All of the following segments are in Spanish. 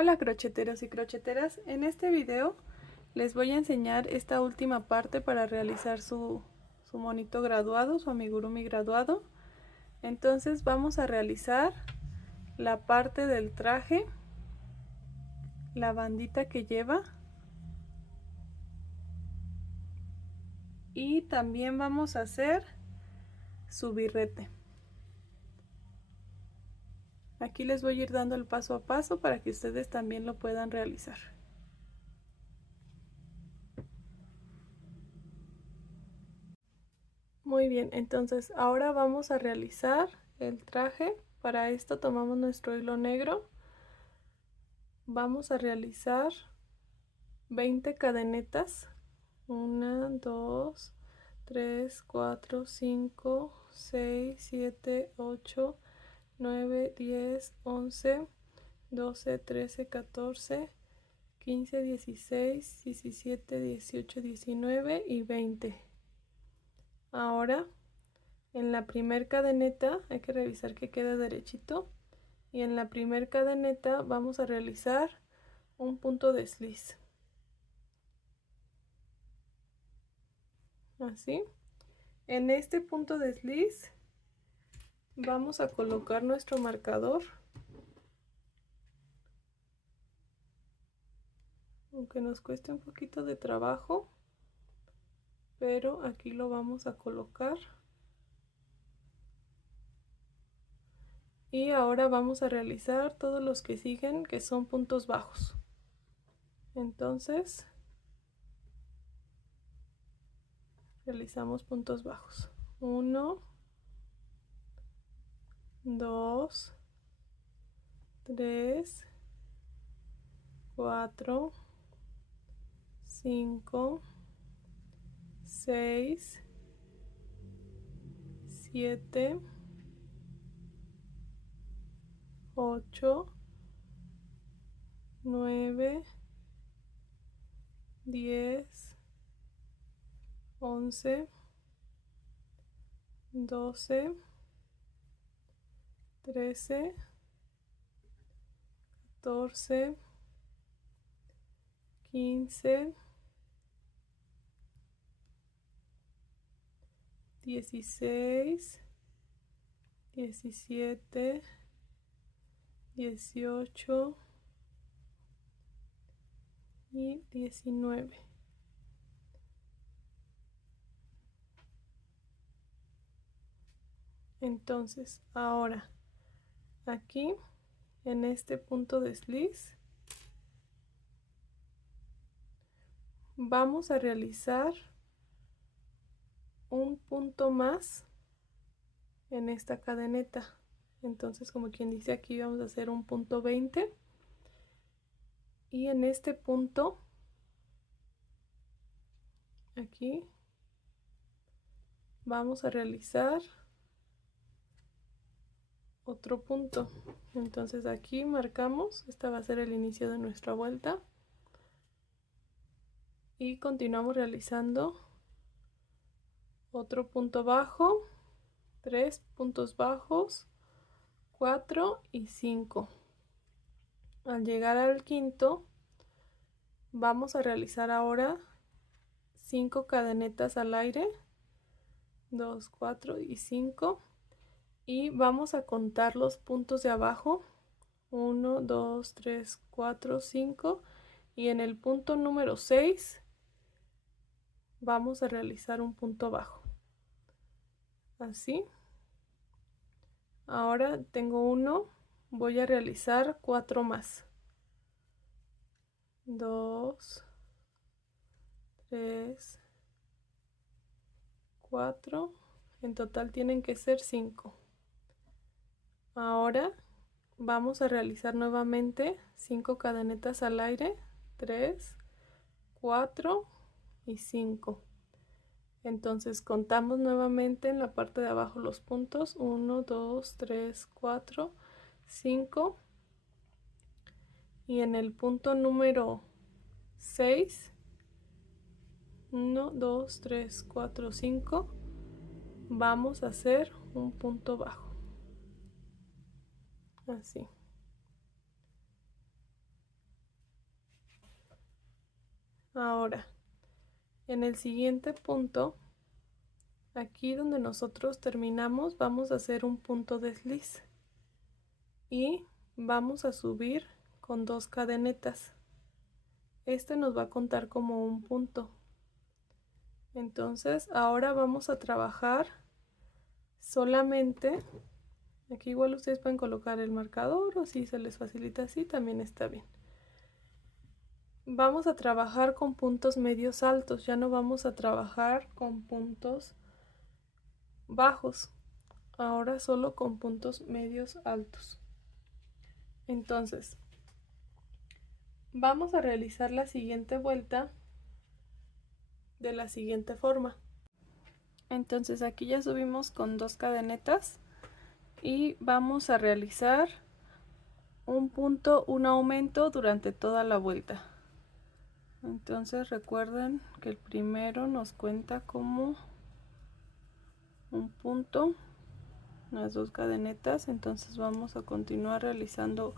Hola crocheteros y crocheteras, en este video les voy a enseñar esta última parte para realizar su monito graduado, su amigurumi graduado. Entonces vamos a realizar la parte del traje, la bandita que lleva y también vamos a hacer su birrete. Aquí les voy a ir dando el paso a paso para que ustedes también lo puedan realizar. Muy bien, entonces ahora vamos a realizar el traje. Para esto tomamos nuestro hilo negro. Vamos a realizar 20 cadenetas. 1, 2, 3, 4, 5, 6, 7, 8, 9, 10, 11, 12, 13, 14, 15, 16, 17, 18, 19 y 20. Ahora en la primer cadeneta hay que revisar que quede derechito y en la primer cadeneta vamos a realizar un punto de desliz, así. En este punto de desliz vamos a colocar nuestro marcador, aunque nos cueste un poquito de trabajo, pero aquí lo vamos a colocar. Y ahora vamos a realizar todos los que siguen, que son puntos bajos. Entonces realizamos puntos bajos. 1, 2, 3, 4, 5, 6, 7, 8, 9, 10, 11, 12, 13, 14, 15, 16, 17, 18 y 19. Entonces ahora aquí en este punto de desliz vamos a realizar un punto más en esta cadeneta. Entonces, como quien dice, aquí vamos a hacer un punto 20 y en este punto aquí vamos a realizar otro punto. Entonces aquí marcamos, esta va a ser el inicio de nuestra vuelta y continuamos realizando otro punto bajo, 3 puntos bajos, 4 y 5. Al llegar al quinto vamos a realizar ahora 5 cadenetas al aire, 2, 4 y 5, y vamos a contar los puntos de abajo, 1, 2, 3, 4, 5, y en el punto número 6 vamos a realizar un punto bajo, así. Ahora tengo uno, voy a realizar 4 más, 2, 3, 4, en total tienen que ser 5. Ahora vamos a realizar nuevamente 5 cadenetas al aire, 3, 4 y 5. Entonces contamos nuevamente en la parte de abajo los puntos, 1, 2, 3, 4, 5, y en el punto número 6, 1, 2, 3, 4, 5, vamos a hacer un punto bajo, así. Ahora, en el siguiente punto, aquí donde nosotros terminamos, vamos a hacer un punto desliz y vamos a subir con 2 cadenetas. Este nos va a contar como un punto. Entonces ahora vamos a trabajar solamente, aquí igual ustedes pueden colocar el marcador o si se les facilita así también está bien. Vamos a trabajar con puntos medios altos, ya no vamos a trabajar con puntos bajos, ahora solo con puntos medios altos. Entonces vamos a realizar la siguiente vuelta de la siguiente forma. Entonces aquí ya subimos con 2 cadenetas y vamos a realizar un punto, un aumento durante toda la vuelta. Entonces recuerden que el primero nos cuenta como un punto, las 2 cadenetas, entonces vamos a continuar realizando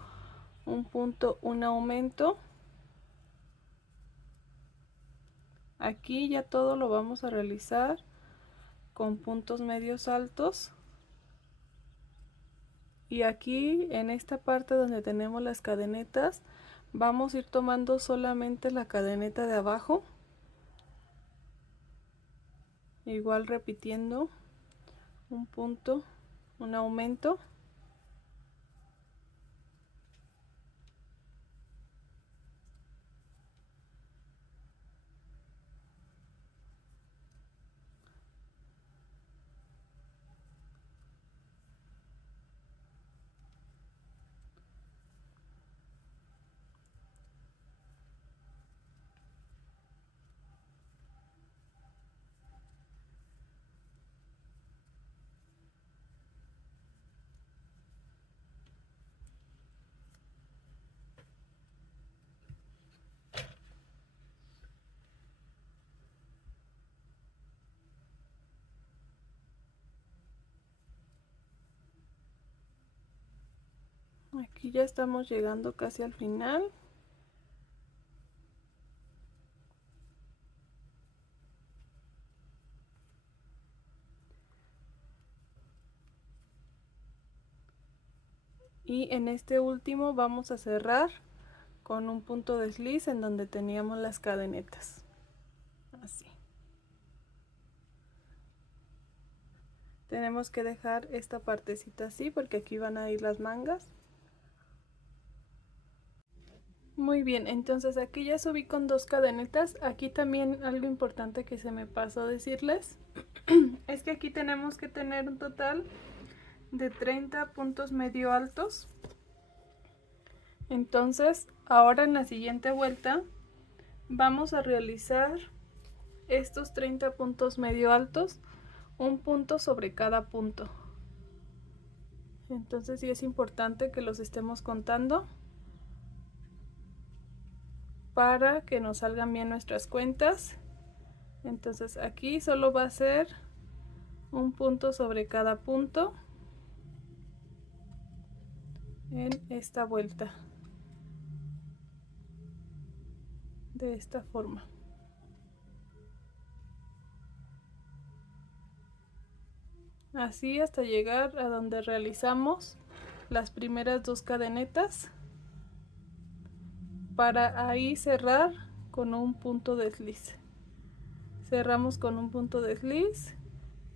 un punto, un aumento. Aquí ya todo lo vamos a realizar con puntos medios altos. Y aquí en esta parte donde tenemos las cadenetas, vamos a ir tomando solamente la cadeneta de abajo. Igual repitiendo un punto, un aumento. Aquí ya estamos llegando casi al final. Y en este último vamos a cerrar con un punto desliz en donde teníamos las cadenetas. Así. Tenemos que dejar esta partecita así porque aquí van a ir las mangas. Muy bien, entonces aquí ya subí con 2 cadenetas. Aquí también algo importante que se me pasó decirles es que aquí tenemos que tener un total de 30 puntos medio altos. Entonces ahora en la siguiente vuelta vamos a realizar estos 30 puntos medio altos, un punto sobre cada punto. Entonces sí es importante que los estemos contando para que nos salgan bien nuestras cuentas. Entonces aquí solo va a ser un punto sobre cada punto en esta vuelta, de esta forma. Así hasta llegar a donde realizamos las primeras 2 cadenetas, para ahí cerrar con un punto desliz. Cerramos con un punto desliz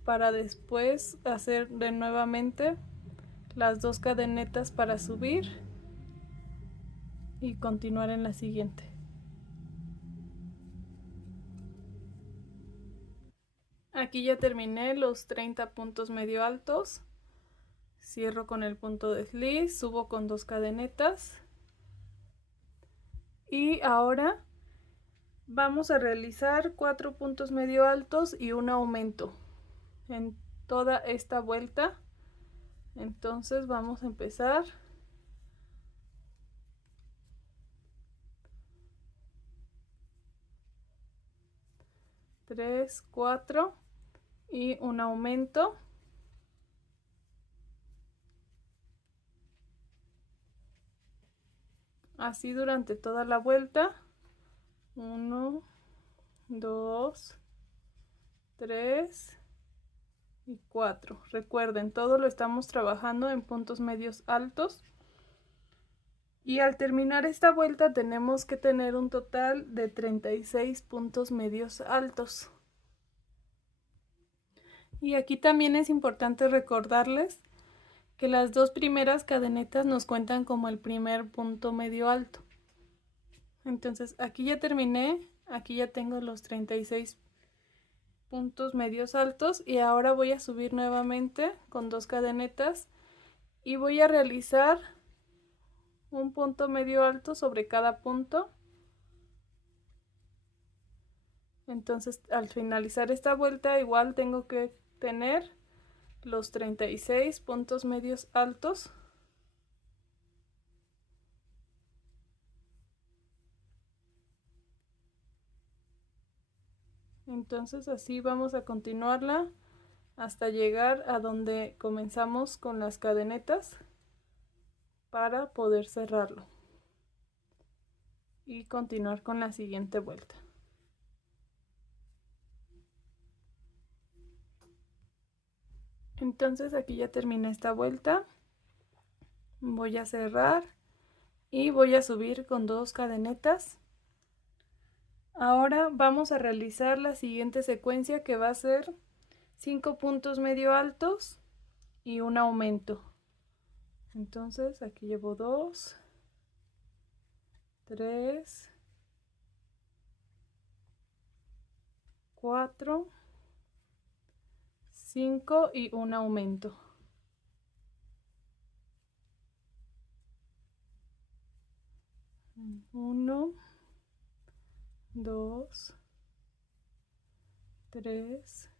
para después hacer de nuevamente las 2 cadenetas para subir y continuar en la siguiente. Aquí ya terminé los 30 puntos medio altos. Cierro con el punto desliz, subo con 2 cadenetas y ahora vamos a realizar 4 puntos medio altos y un aumento en toda esta vuelta. Entonces vamos a empezar. Tres, 4 y un aumento. Así durante toda la vuelta. 1, 2, 3 y 4. Recuerden, todo lo estamos trabajando en puntos medios altos. Y al terminar esta vuelta tenemos que tener un total de 36 puntos medios altos. Y aquí también es importante recordarles que las dos primeras cadenetas nos cuentan como el primer punto medio alto. Entonces aquí ya terminé, aquí ya tengo los 36 puntos medios altos y ahora voy a subir nuevamente con 2 cadenetas y voy a realizar un punto medio alto sobre cada punto. Entonces al finalizar esta vuelta igual tengo que tener los 36 puntos medios altos. Entonces así vamos a continuarla hasta llegar a donde comenzamos con las cadenetas para poder cerrarlo y continuar con la siguiente vuelta. Entonces aquí ya terminé esta vuelta, voy a cerrar y voy a subir con 2 cadenetas. Ahora vamos a realizar la siguiente secuencia que va a ser 5 puntos medio altos y un aumento. Entonces aquí llevo 2, 3, 4, 5 y un aumento. 1, 2, 3,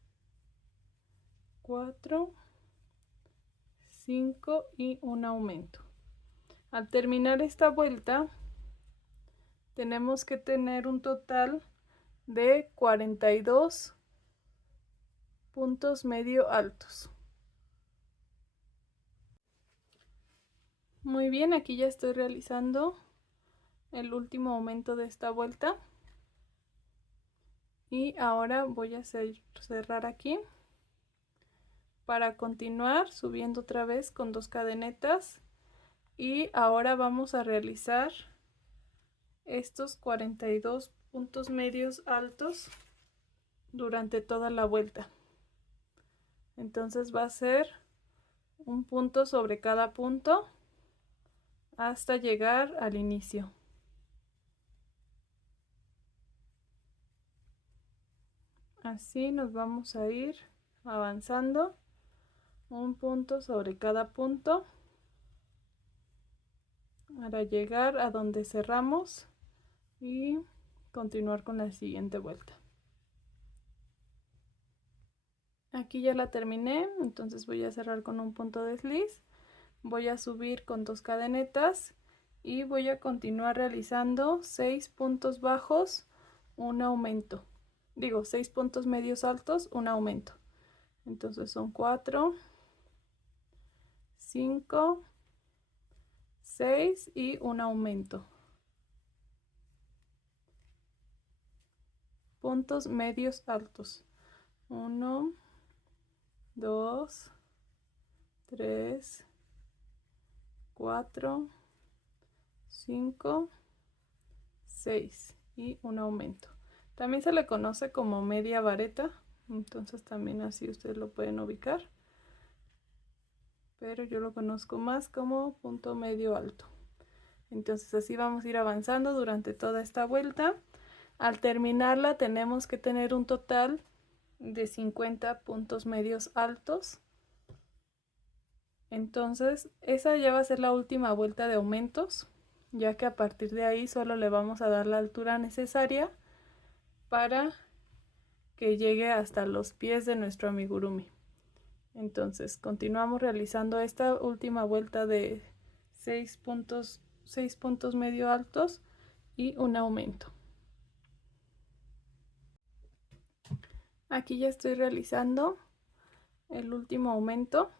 4, 5 y un aumento. Al terminar esta vuelta tenemos que tener un total de 42 puntos medio altos. Muy bien, aquí ya estoy realizando el último aumento de esta vuelta y ahora voy a cerrar aquí para continuar subiendo otra vez con 2 cadenetas y ahora vamos a realizar estos 42 puntos medios altos durante toda la vuelta. Entonces va a ser un punto sobre cada punto hasta llegar al inicio. Así nos vamos a ir avanzando un punto sobre cada punto para llegar a donde cerramos y continuar con la siguiente vuelta. Aquí ya la terminé, entonces voy a cerrar con un punto de desliz, voy a subir con 2 cadenetas y voy a continuar realizando 6 puntos bajos, un aumento. Digo, 6 puntos medios altos, un aumento. Entonces son 4, 5, 6 y un aumento. Puntos medios altos. 1, 2, 3, 4, 5, 6 y un aumento. También se le conoce como media vareta, entonces también así ustedes lo pueden ubicar, pero yo lo conozco más como punto medio alto. Entonces así vamos a ir avanzando durante toda esta vuelta. Al terminarla tenemos que tener un total de 50 puntos medios altos. Entonces esa ya va a ser la última vuelta de aumentos, ya que a partir de ahí solo le vamos a dar la altura necesaria para que llegue hasta los pies de nuestro amigurumi. Entonces continuamos realizando esta última vuelta de 6 puntos medio altos y un aumento. Aquí ya estoy realizando el último aumento.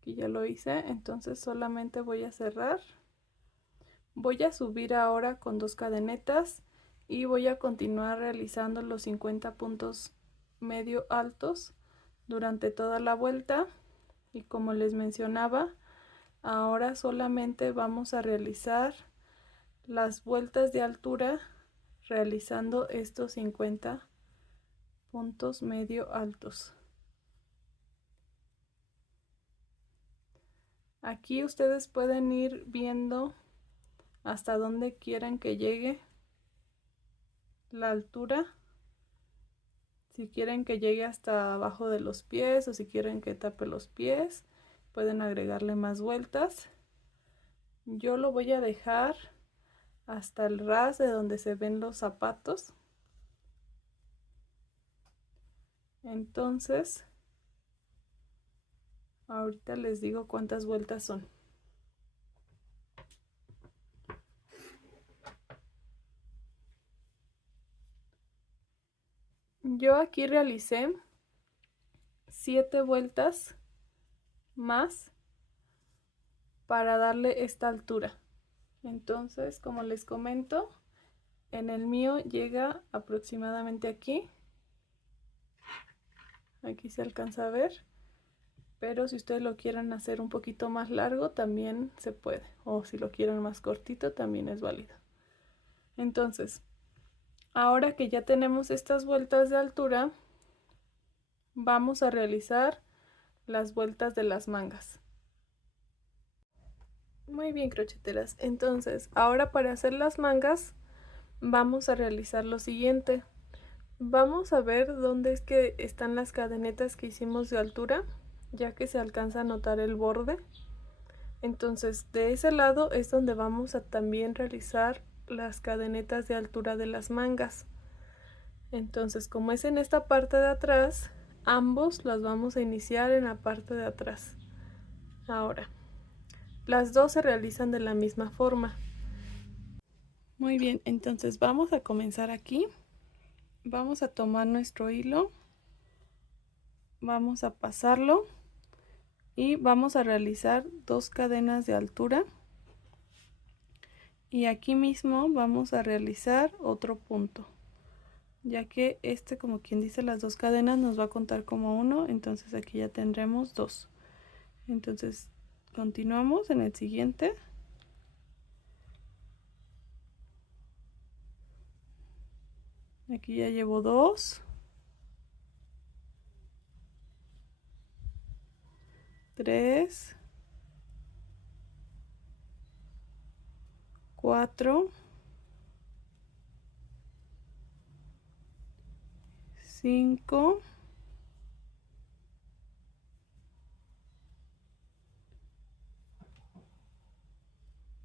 Aquí ya lo hice, entonces solamente voy a cerrar. Voy a subir ahora con 2 cadenetas y voy a continuar realizando los 50 puntos medio altos durante toda la vuelta. Y como les mencionaba, ahora solamente vamos a realizar las vueltas de altura realizando estos 50 puntos medio altos. Aquí ustedes pueden ir viendo hasta dónde quieran que llegue la altura. Si quieren que llegue hasta abajo de los pies o si quieren que tape los pies, pueden agregarle más vueltas. Yo lo voy a dejar hasta el ras de donde se ven los zapatos. Entonces, ahorita les digo cuántas vueltas son. Yo aquí realicé 7 vueltas más para darle esta altura. Entonces, como les comento, en el mío llega aproximadamente aquí. Aquí se alcanza a ver, pero si ustedes lo quieren hacer un poquito más largo también se puede, o si lo quieren más cortito también es válido. Entonces, ahora que ya tenemos estas vueltas de altura, vamos a realizar las vueltas de las mangas. Muy bien, crocheteras. Entonces, ahora para hacer las mangas vamos a realizar lo siguiente. Vamos a ver dónde es que están las cadenetas que hicimos de altura, ya que se alcanza a notar el borde. Entonces, de ese lado es donde vamos a también realizar las cadenetas de altura de las mangas. Entonces, como es en esta parte de atrás, ambos las vamos a iniciar en la parte de atrás. Ahora, las dos se realizan de la misma forma. Muy bien, entonces vamos a comenzar aquí. Vamos a tomar nuestro hilo, vamos a pasarlo y vamos a realizar 2 cadenas de altura. Y aquí mismo vamos a realizar otro punto, ya que este, como quien dice, las 2 cadenas nos va a contar como 1, entonces aquí ya tendremos 2. Entonces continuamos en el siguiente. Aquí ya llevo 2, 3, 4, 5,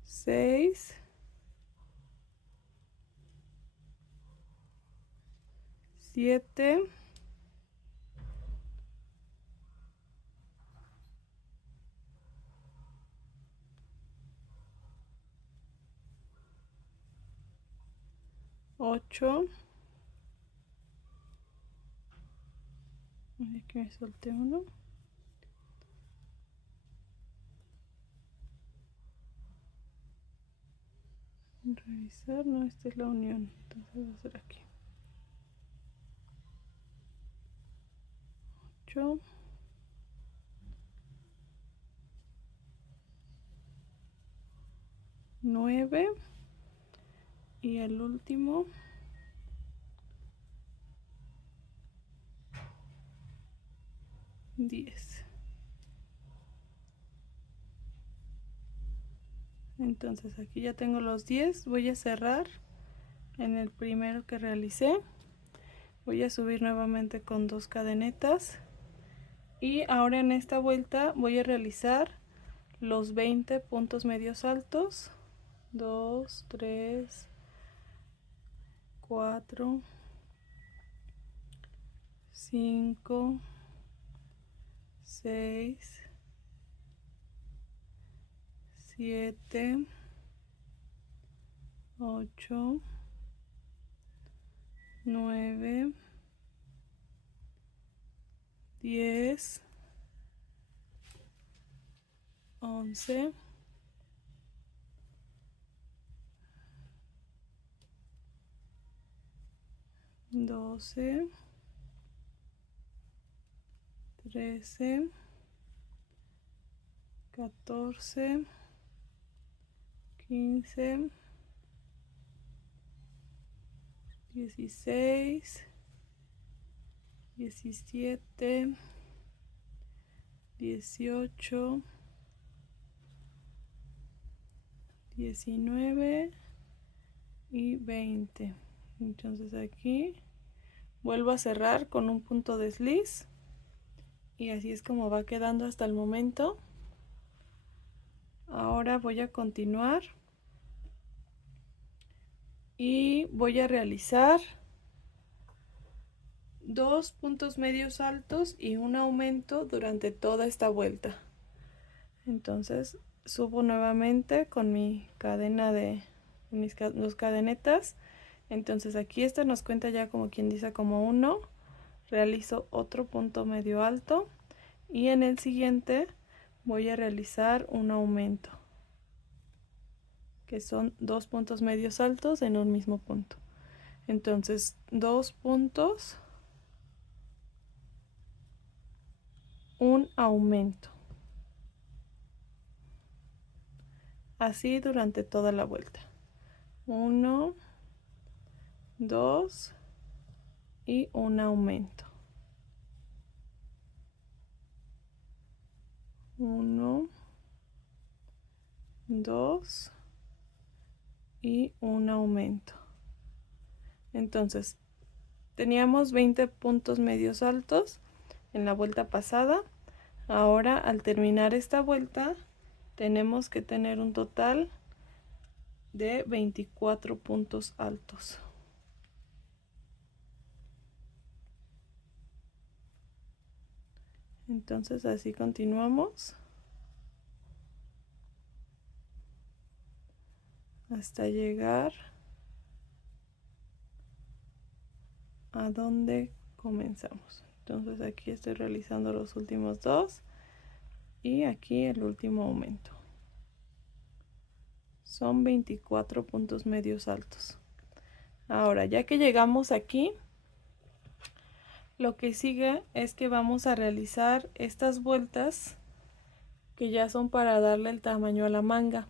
6, 7, 8. Aquí me solté uno. Revisar, no, esta es la unión, entonces va a ser aquí. 8, 9 y el último 10. Entonces aquí ya tengo los 10, voy a cerrar en el primero que realicé, voy a subir nuevamente con 2 cadenetas y ahora en esta vuelta voy a realizar los 20 puntos medios altos. 2, 3, 4, 5, 6, 7, 8, 9, 10, 11, 12, 12, 13, 14, 15, 16, 17, 18, 19 y 20. Entonces aquí vuelvo a cerrar con un punto desliz y así es como va quedando hasta el momento. Ahora voy a continuar y voy a realizar 2 puntos medios altos y un aumento durante toda esta vuelta. Entonces subo nuevamente con mi cadena de dos cadenetas. Entonces aquí esta nos cuenta ya como quien dice como 1. Realizo otro punto medio alto y en el siguiente voy a realizar un aumento, que son 2 puntos medios altos en un mismo punto. Entonces 2 puntos, un aumento, así durante toda la vuelta. 1, 2 y un aumento. 1, 2 y un aumento. Entonces teníamos 20 puntos medios altos en la vuelta pasada. Ahora al terminar esta vuelta tenemos que tener un total de 24 puntos altos. Entonces así continuamos hasta llegar a donde comenzamos. Entonces aquí estoy realizando los últimos 2 y aquí el último aumento. Son 24 puntos medios altos. Ahora, ya que llegamos aquí, lo que sigue es que vamos a realizar estas vueltas que ya son para darle el tamaño a la manga.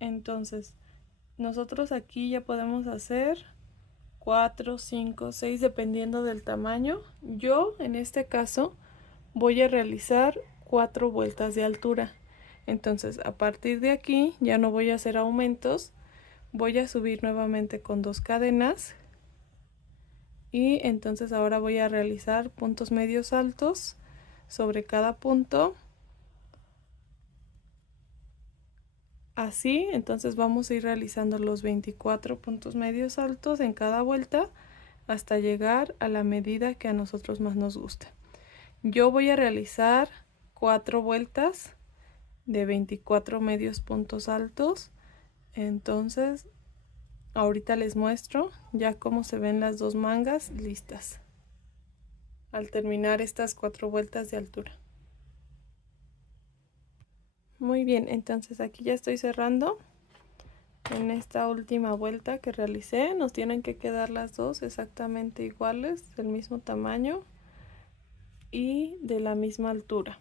Entonces, nosotros aquí ya podemos hacer 4, 5, 6 dependiendo del tamaño. Yo en este caso voy a realizar 4 vueltas de altura. Entonces a partir de aquí ya no voy a hacer aumentos, voy a subir nuevamente con 2 cadenas y entonces ahora voy a realizar puntos medios altos sobre cada punto. Así, entonces vamos a ir realizando los 24 puntos medios altos en cada vuelta hasta llegar a la medida que a nosotros más nos guste. Yo voy a realizar 4 vueltas de 24 medios puntos altos. Entonces ahorita les muestro ya cómo se ven las 2 mangas listas al terminar estas 4 vueltas de altura. Muy bien, entonces aquí ya estoy cerrando. En esta última vuelta que realicé nos tienen que quedar las 2 exactamente iguales, del mismo tamaño y de la misma altura.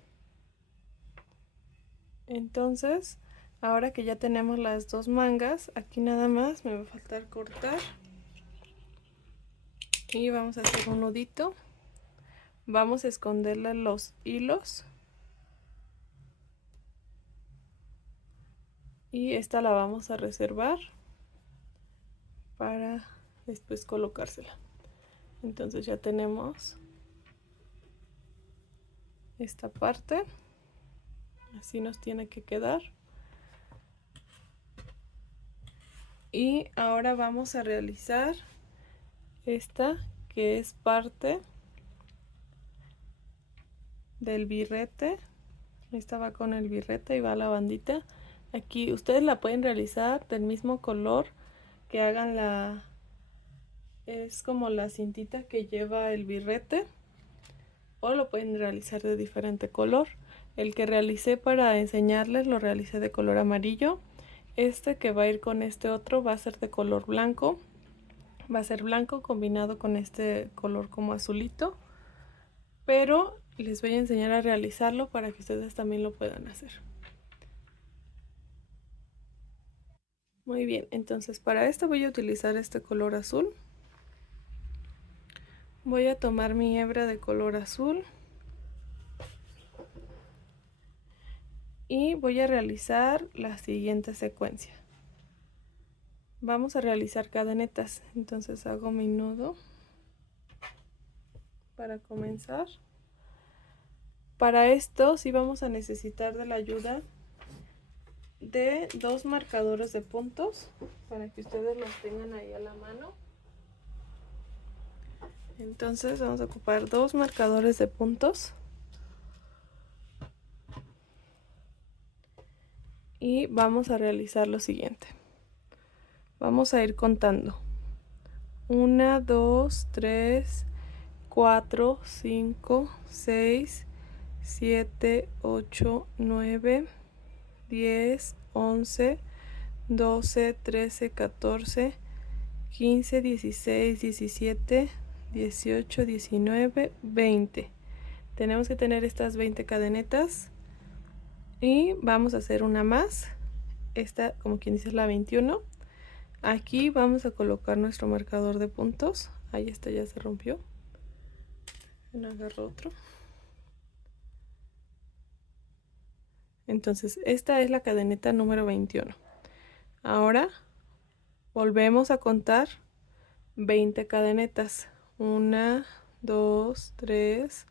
Entonces ahora que ya tenemos las 2 mangas, aquí nada más me va a faltar cortar y vamos a hacer un nudito. Vamos a esconderle los hilos y esta la vamos a reservar para después colocársela. Entonces ya tenemos esta parte, así nos tiene que quedar. Y ahora vamos a realizar esta que es parte del birrete. Esta va con el birrete y va la bandita. Aquí ustedes la pueden realizar del mismo color que hagan es como la cintita que lleva el birrete, o lo pueden realizar de diferente color. El que realicé para enseñarles lo realicé de color amarillo. Este que va a ir con este otro va a ser de color blanco. Va a ser blanco combinado con este color como azulito, pero les voy a enseñar a realizarlo para que ustedes también lo puedan hacer. Muy bien, entonces para esto voy a utilizar este color azul. Voy a tomar mi hebra de color azul y voy a realizar la siguiente secuencia. Vamos a realizar cadenetas, entonces hago mi nudo para comenzar. Para esto sí vamos a necesitar de la ayuda de 2 marcadores de puntos para que ustedes los tengan ahí a la mano. Entonces vamos a ocupar 2 marcadores de puntos y vamos a realizar lo siguiente. Vamos a ir contando 1, 2, 3, 4, 5, 6, 7, 8, 9, 10, 11, 12, 13, 14, 15, 16, 17, 18, 19, 20. Tenemos que tener estas 20 cadenetas y vamos a hacer una más. Esta, como quien dice, es la 21. Aquí vamos a colocar nuestro marcador de puntos. Ahí está, ya se rompió. Agarro otro. Entonces, esta es la cadeneta número 21. Ahora volvemos a contar 20 cadenetas. 1, 2, 3,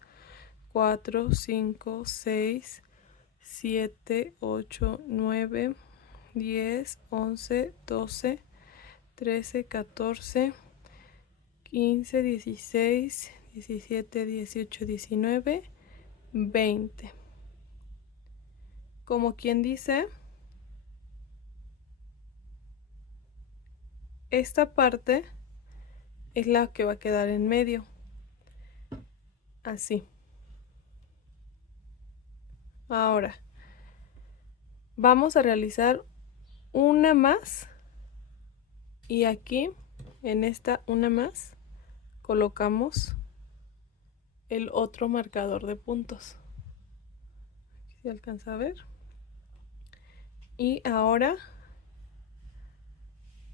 4, 5, 6, 7, 8, 9, 10, 11, 12, 13, 14, 15, 16, 17, 18, 19, 20. Como quien dice, esta parte es la que va a quedar en medio. Así. Ahora, vamos a realizar una más. Y aquí, en esta una más, colocamos el otro marcador de puntos. Aquí se alcanza a ver. Y ahora,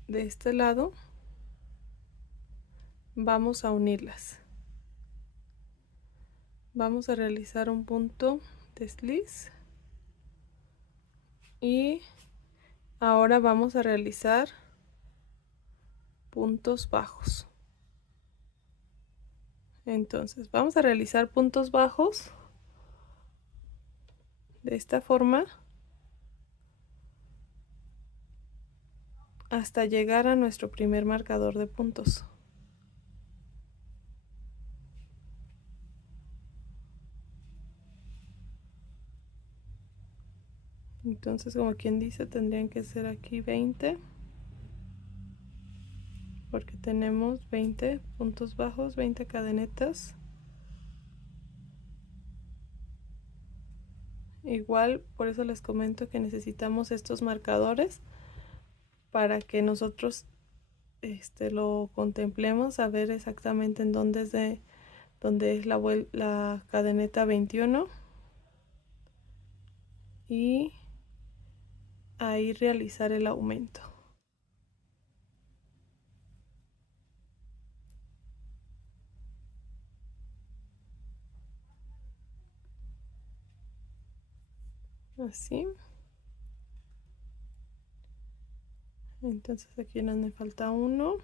de este lado, vamos a unirlas. Vamos a realizar un punto desliz. Y ahora vamos a realizar puntos bajos. Entonces, vamos a realizar puntos bajos de esta forma hasta llegar a nuestro primer marcador de puntos. Entonces, como quien dice, tendrían que ser aquí 20, porque tenemos 20 puntos bajos, 20 cadenetas. Igual, por eso les comento que necesitamos estos marcadores para que nosotros lo contemplemos, a ver exactamente en dónde es la cadeneta 21 y ahí realizar el aumento. Así. Entonces aquí nos me falta uno.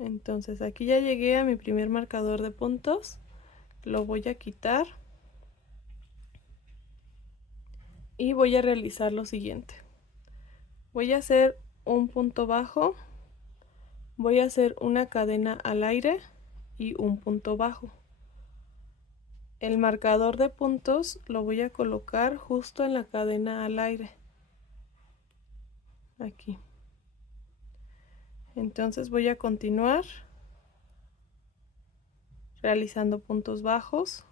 Entonces aquí ya llegué a mi primer marcador de puntos. Lo voy a quitar. Y voy a realizar lo siguiente. Voy a hacer un punto bajo. Voy a hacer una cadena al aire y un punto bajo. El marcador de puntos lo voy a colocar justo en la cadena al aire. Aquí. Entonces voy a continuar realizando puntos bajos.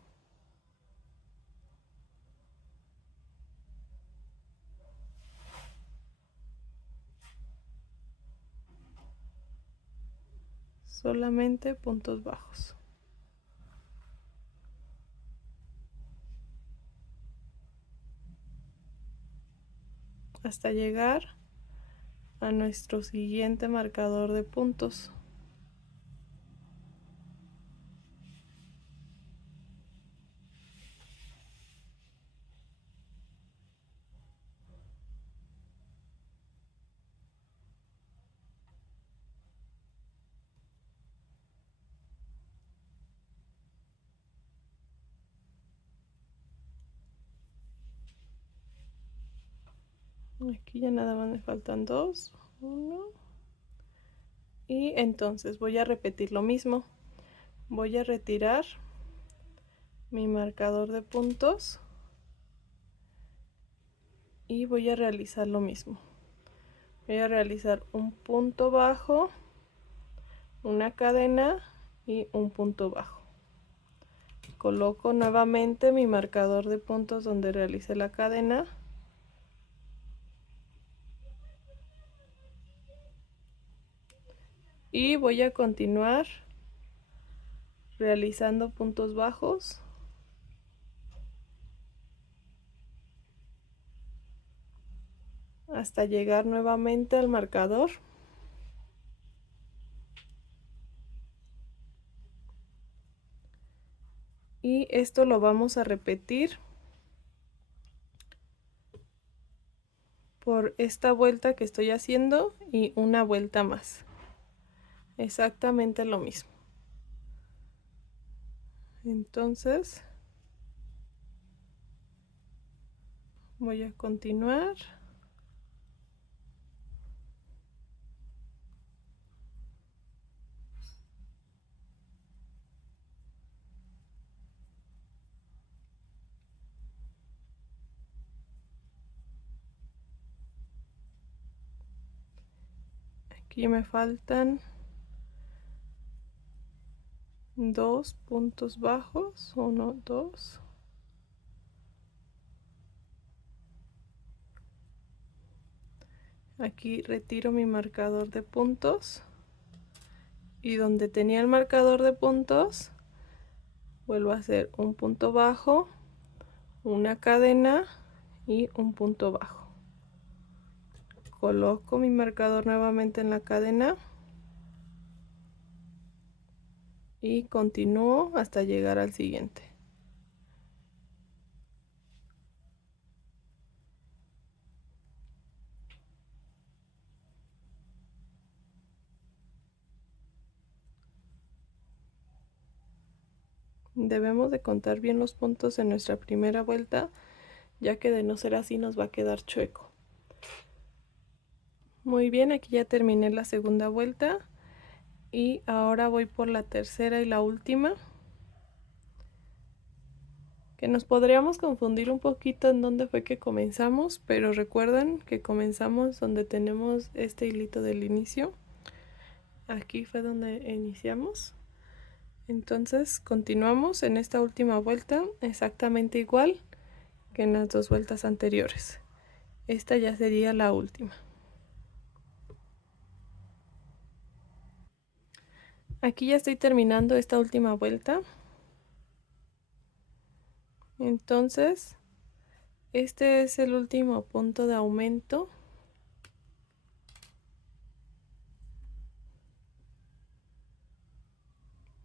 solamente puntos bajos. Hasta llegar a nuestro siguiente marcador de puntos. Aquí ya nada más me faltan 2, 1. Y entonces voy a repetir lo mismo. Voy a retirar mi marcador de puntos y voy a realizar lo mismo. Voy a realizar un punto bajo, una cadena y un punto bajo. Coloco nuevamente mi marcador de puntos donde realicé la cadena. Y voy a continuar realizando puntos bajos hasta llegar nuevamente al marcador. Y esto lo vamos a repetir por esta vuelta que estoy haciendo y una vuelta más. Exactamente lo mismo. Entonces voy a continuar. Aquí me faltan 2 puntos bajos, 1, 2. Aquí retiro mi marcador de puntos y donde tenía el marcador de puntos vuelvo a hacer un punto bajo, una cadena y un punto bajo. Coloco mi marcador nuevamente en la cadena y continúo hasta llegar al siguiente. Debemos de contar bien los puntos en nuestra primera vuelta, ya que de no ser así nos va a quedar chueco. Muy bien, aquí ya terminé la segunda vuelta y ahora voy por la tercera y la última, que nos podríamos confundir un poquito en dónde fue que comenzamos, pero recuerden que comenzamos donde tenemos este hilito del inicio. Aquí fue donde iniciamos. Entonces continuamos en esta última vuelta exactamente igual que en las 2 vueltas anteriores. Esta ya sería la última. Aquí ya estoy terminando esta última vuelta. Entonces, este es el último punto de aumento.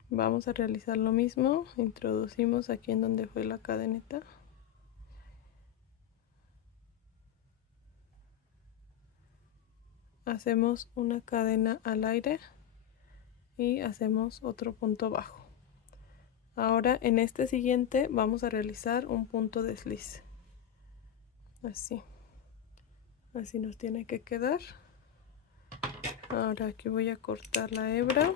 Vamos a realizar lo mismo. Introducimos aquí en donde fue la cadeneta. Hacemos una cadena al aire y hacemos otro punto bajo. Ahora en este siguiente vamos a realizar un punto desliz. Así. Así nos tiene que quedar. Ahora aquí voy a cortar la hebra.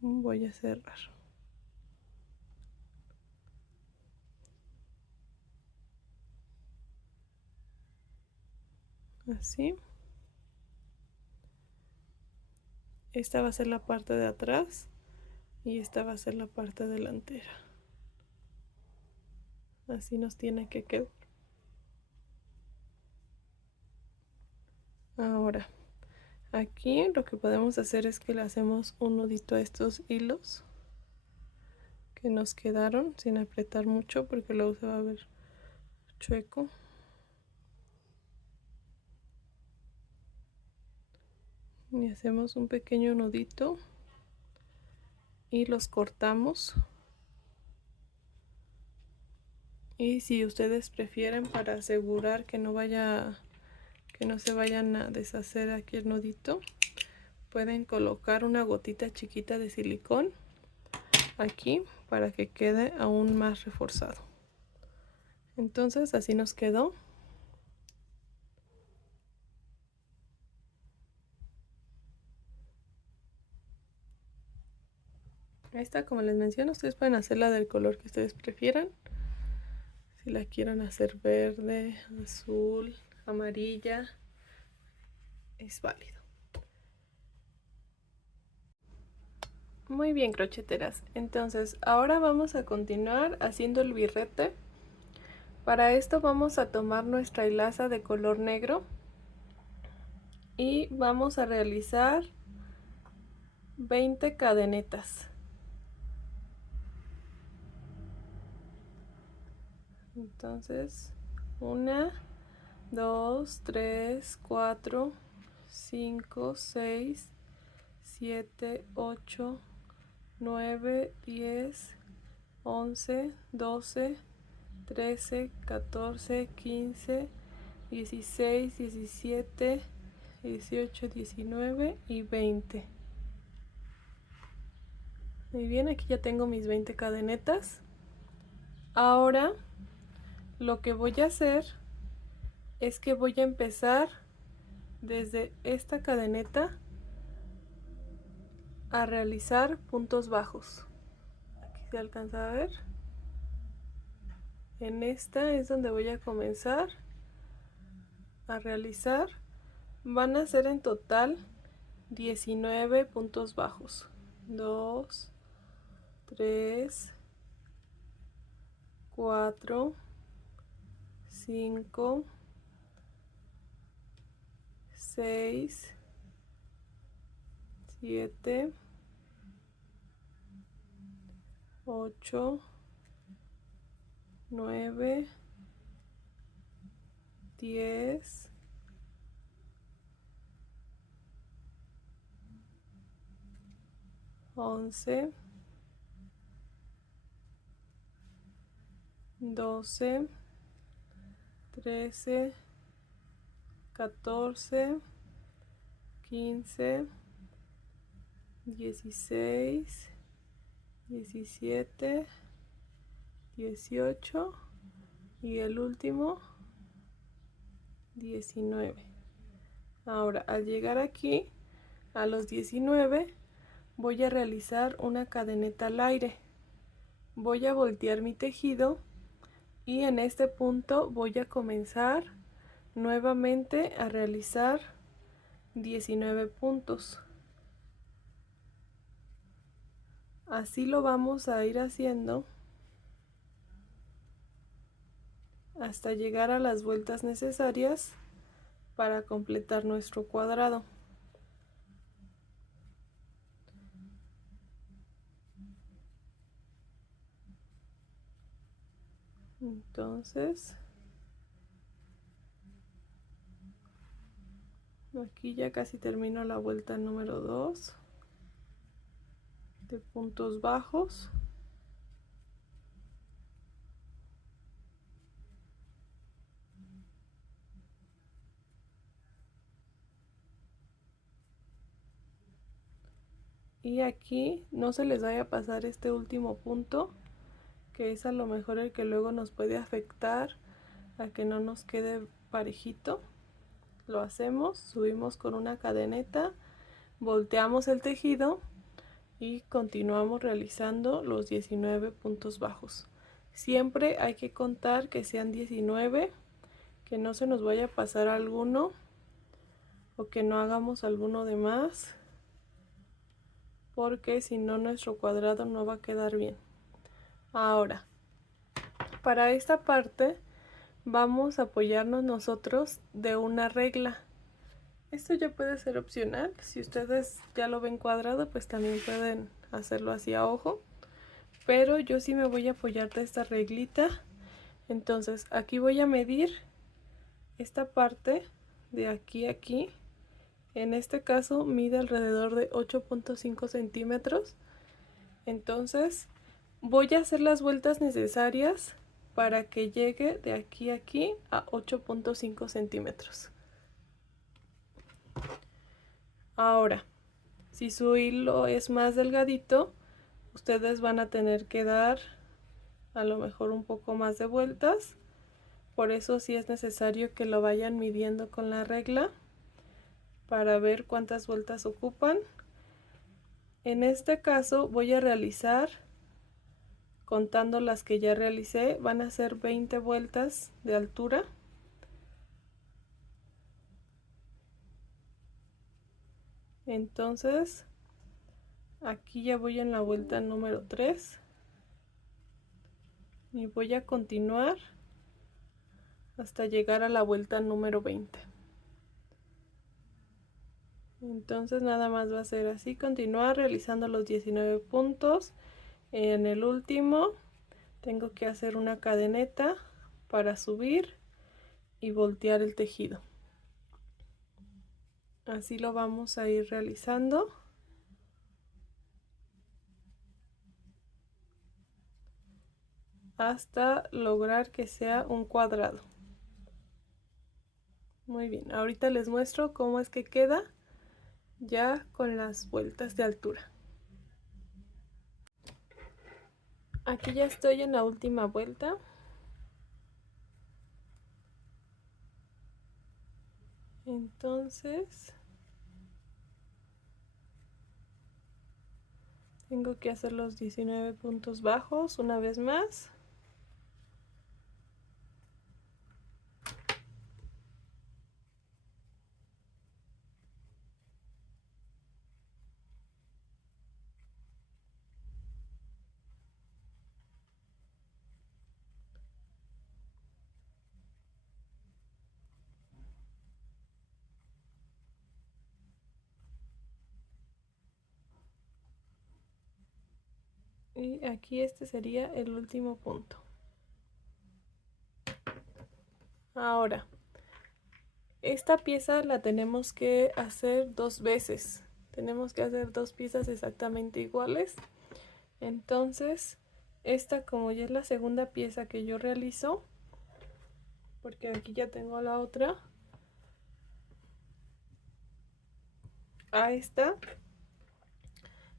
Voy a cerrar. Así. Esta va a ser la parte de atrás y esta va a ser la parte delantera. Así nos tiene que quedar. Ahora, Aquí lo que podemos hacer es que le hacemos un nudito a estos hilos que nos quedaron sin apretar mucho porque luego se va a ver chueco. Y hacemos un pequeño nudito y los cortamos. Y si ustedes prefieren, para asegurar que no se vayan a deshacer aquí el nudito, pueden colocar una gotita chiquita de silicón aquí para que quede aún más reforzado. Entonces así nos quedó. Esta, como les menciono, ustedes pueden hacerla del color que ustedes prefieran. Si la quieren hacer verde, azul, amarilla, es válido. Muy bien, crocheteras. Entonces ahora vamos a continuar haciendo el birrete. Para esto vamos a tomar nuestra hilaza de color negro y vamos a realizar 20 cadenetas. Entonces 1, 2, 3, 4, 5, 6, 7, 8, 9, 10, 11, 12, 13, 14, 15, 16, 17, 18, 19 y 20. Muy bien, aquí ya tengo mis 20 cadenetas. Ahora lo que voy a hacer es que voy a empezar desde esta cadeneta a realizar puntos bajos. Aquí se alcanza a ver. En esta es donde voy a comenzar a realizar. Van a ser en total 19 puntos bajos. 2, 3, 4, 5, 6, 7, 8, 9, 10, 11, 12, 13, 14, 15, 16, 17, 18 y el último 19. Ahora, al llegar aquí a los 19, voy a realizar una cadeneta al aire. Voy a voltear mi tejido y en este punto voy a comenzar nuevamente a realizar 19 puntos. Así lo vamos a ir haciendo hasta llegar a las vueltas necesarias para completar nuestro cuadrado. Entonces, aquí ya casi termino la vuelta número 2 de puntos bajos. Y aquí no se les vaya a pasar este último punto, que es a lo mejor el que luego nos puede afectar a que no nos quede parejito. Lo hacemos, subimos con una cadeneta, volteamos el tejido y continuamos realizando los 19 puntos bajos. Siempre hay que contar que sean 19, que no se nos vaya a pasar alguno o que no hagamos alguno de más, porque si no nuestro cuadrado no va a quedar bien. Ahora, para esta parte vamos a apoyarnos nosotros de una regla. Esto ya puede ser opcional. Si ustedes ya lo ven cuadrado, pues también pueden hacerlo así a ojo. Pero yo sí me voy a apoyar de esta reglita. Entonces aquí voy a medir esta parte de aquí a aquí. En este caso mide alrededor de 8.5 centímetros. Entonces voy a hacer las vueltas necesarias para que llegue de aquí a aquí a 8.5 centímetros. Ahora, si su hilo es más delgadito, ustedes van a tener que dar a lo mejor un poco más de vueltas. Por eso sí es necesario que lo vayan midiendo con la regla para ver cuántas vueltas ocupan. En este caso voy a realizar, contando las que ya realicé, van a ser 20 vueltas de altura. Entonces aquí ya voy en la vuelta número 3 y voy a continuar hasta llegar a la vuelta número 20. Entonces nada más va a ser así, continuar realizando los 19 puntos. En el último tengo que hacer una cadeneta para subir y voltear el tejido. Así lo vamos a ir realizando hasta lograr que sea un cuadrado. Muy bien, ahorita les muestro cómo es que queda ya con las vueltas de altura. Aquí ya estoy en la última vuelta. Entonces tengo que hacer los 19 puntos bajos una vez más. Y aquí este sería el último punto. Ahora, esta pieza la tenemos que hacer 2 veces. Tenemos que hacer 2 piezas exactamente iguales. Entonces, esta como ya es la segunda pieza que yo realizo, porque aquí ya tengo la otra, a esta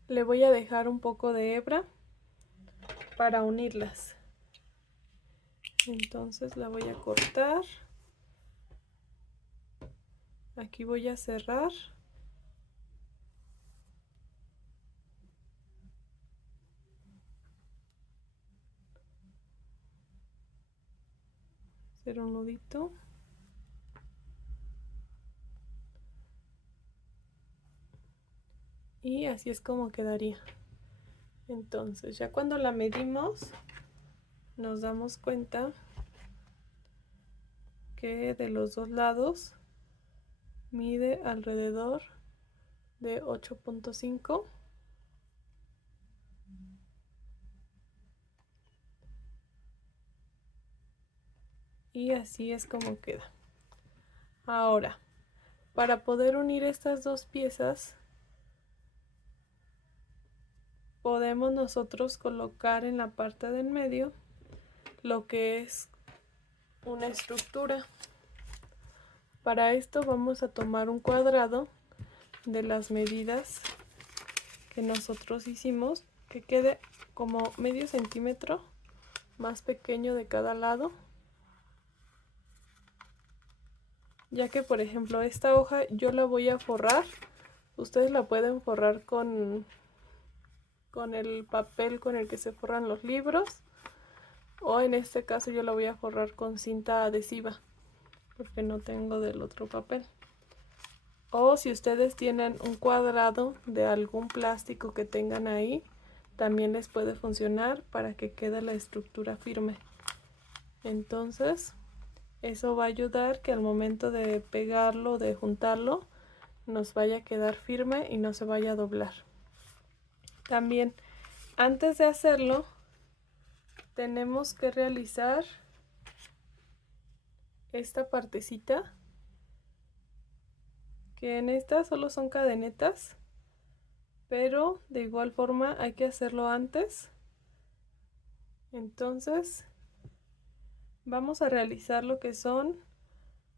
le voy a dejar un poco de hebra para unirlas. Entonces la voy a cortar. Aquí voy a cerrar. Hacer un nudito. Y así es como quedaría. Entonces ya cuando la medimos nos damos cuenta que de los dos lados mide alrededor de 8.5. Y así es como queda. Ahora, para poder unir estas dos piezas, podemos nosotros colocar en la parte del medio lo que es una estructura. Para esto vamos a tomar un cuadrado de las medidas que nosotros hicimos, que quede como medio centímetro más pequeño de cada lado, ya que por ejemplo esta hoja yo la voy a forrar. Ustedes la pueden forrar con el papel con el que se forran los libros, o en este caso yo la voy a forrar con cinta adhesiva porque no tengo del otro papel. O si ustedes tienen un cuadrado de algún plástico que tengan ahí, también les puede funcionar para que quede la estructura firme. Entonces eso va a ayudar que al momento de pegarlo, de juntarlo, nos vaya a quedar firme y no se vaya a doblar. También, antes de hacerlo, tenemos que realizar esta partecita, que en esta solo son cadenetas, pero de igual forma hay que hacerlo antes. Entonces vamos a realizar lo que son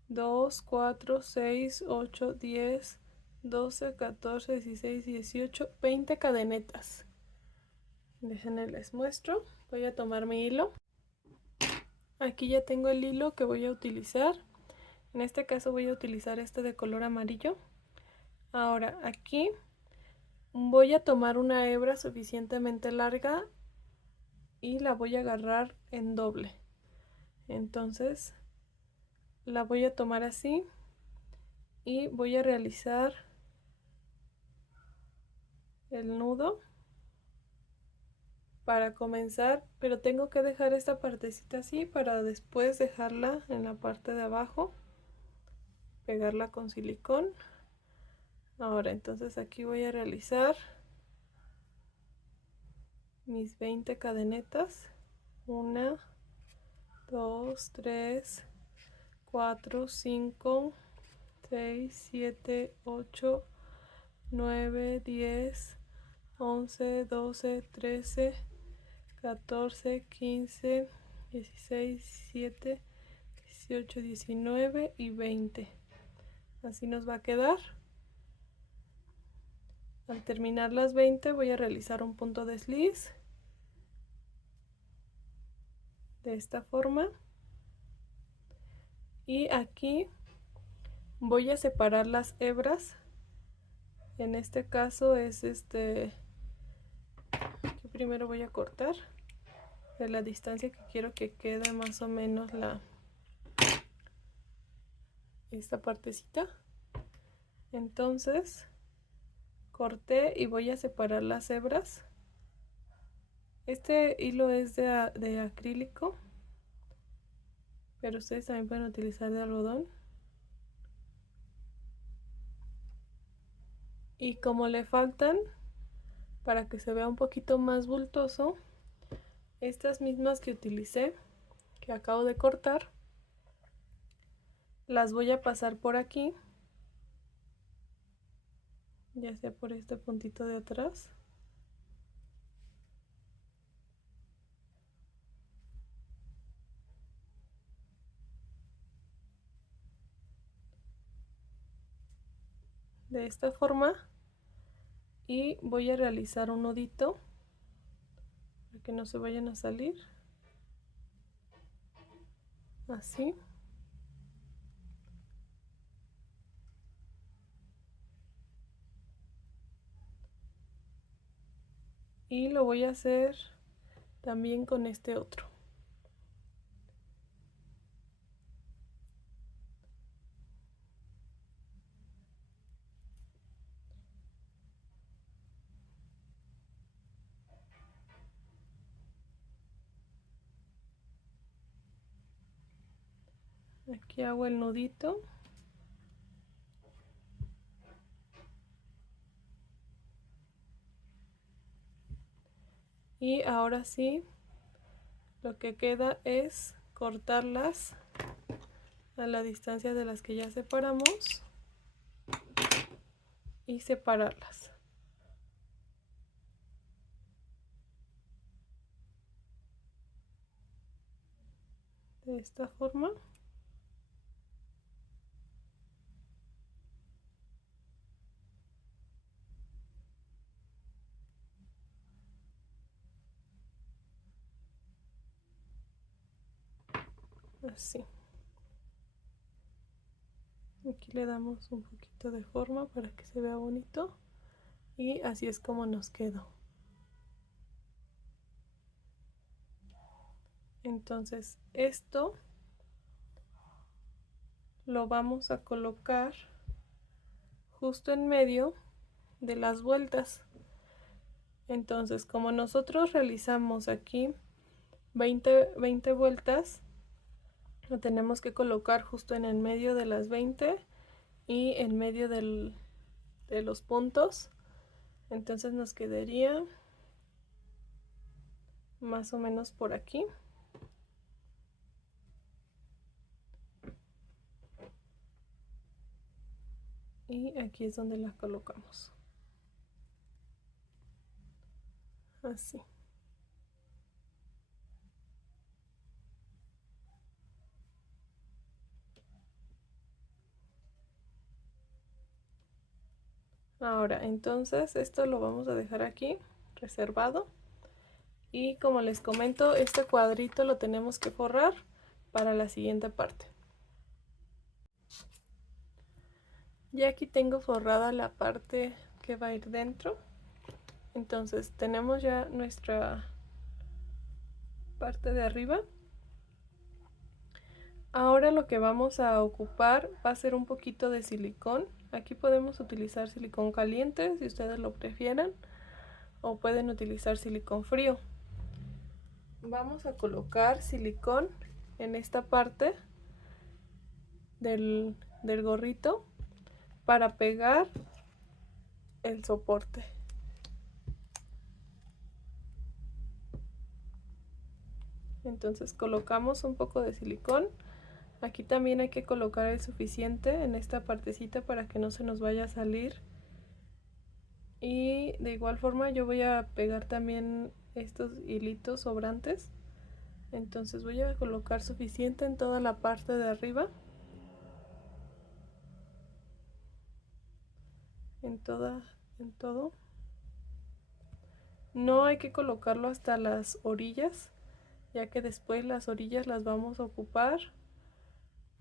2, 4, 6, 8, 10, 12, 14, 16, 18, 20 cadenetas. Déjenme les muestro. Voy a tomar mi hilo. Aquí ya tengo el hilo que voy a utilizar. En este caso voy a utilizar este de color amarillo. Ahora aquí voy a tomar una hebra suficientemente larga y la voy a agarrar en doble. Entonces la voy a tomar así y voy a realizar el nudo para comenzar, pero tengo que dejar esta partecita así para después dejarla en la parte de abajo, pegarla con silicón. Ahora entonces aquí voy a realizar mis 20 cadenetas. 1, 2, 3, 4, 5, 6, 7, 8, 9, 10, 11, 12, 13, 14, 15, 16, 17, 18, 19 y 20. Así nos va a quedar. Al terminar las 20 voy a realizar un punto desliz de esta forma, y aquí voy a separar las hebras. En este caso es que primero voy a cortar de la distancia que quiero que quede más o menos esta partecita. Entonces corté y voy a separar las hebras. Este hilo es de acrílico, pero ustedes también pueden utilizar de algodón. Y como le faltan, para que se vea un poquito más bultoso, estas mismas que utilicé, que acabo de cortar, las voy a pasar por aquí, ya sea por este puntito de atrás. De esta forma, y voy a realizar un nudito para que no se vayan a salir, así. Y lo voy a hacer también con este otro. Aquí hago el nudito. Y ahora sí, lo que queda es cortarlas a la distancia de las que ya separamos y separarlas. De esta forma. Así. Aquí le damos un poquito de forma para que se vea bonito. Y así es como nos quedó. Entonces esto lo vamos a colocar justo en medio de las vueltas. Entonces, como nosotros realizamos aquí 20 vueltas, lo tenemos que colocar justo en el medio de las 20 y en medio del de los puntos. Entonces nos quedaría más o menos por aquí. Y aquí es donde la colocamos. Así. Ahora, entonces esto lo vamos a dejar aquí reservado. Y como les comento, este cuadrito lo tenemos que forrar para la siguiente parte. Ya aquí tengo forrada la parte que va a ir dentro. Entonces tenemos ya nuestra parte de arriba. Ahora lo que vamos a ocupar va a ser un poquito de silicón. Aquí podemos utilizar silicón caliente si ustedes lo prefieran, o pueden utilizar silicón frío. Vamos a colocar silicón en esta parte del gorrito para pegar el soporte. Entonces colocamos un poco de silicón. Aquí también hay que colocar el suficiente en esta partecita para que no se nos vaya a salir. Y de igual forma yo voy a pegar también estos hilitos sobrantes. Entonces voy a colocar suficiente en toda la parte de arriba. En todo. No hay que colocarlo hasta las orillas, ya que después las orillas las vamos a ocupar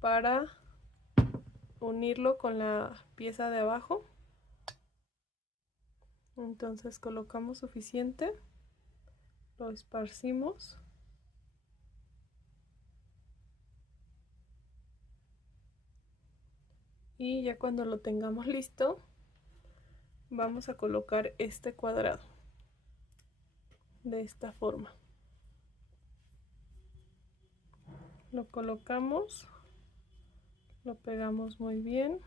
para unirlo con la pieza de abajo. Entonces colocamos suficiente, lo esparcimos y ya cuando lo tengamos listo vamos a colocar este cuadrado de esta forma. Lo colocamos, lo pegamos muy bien.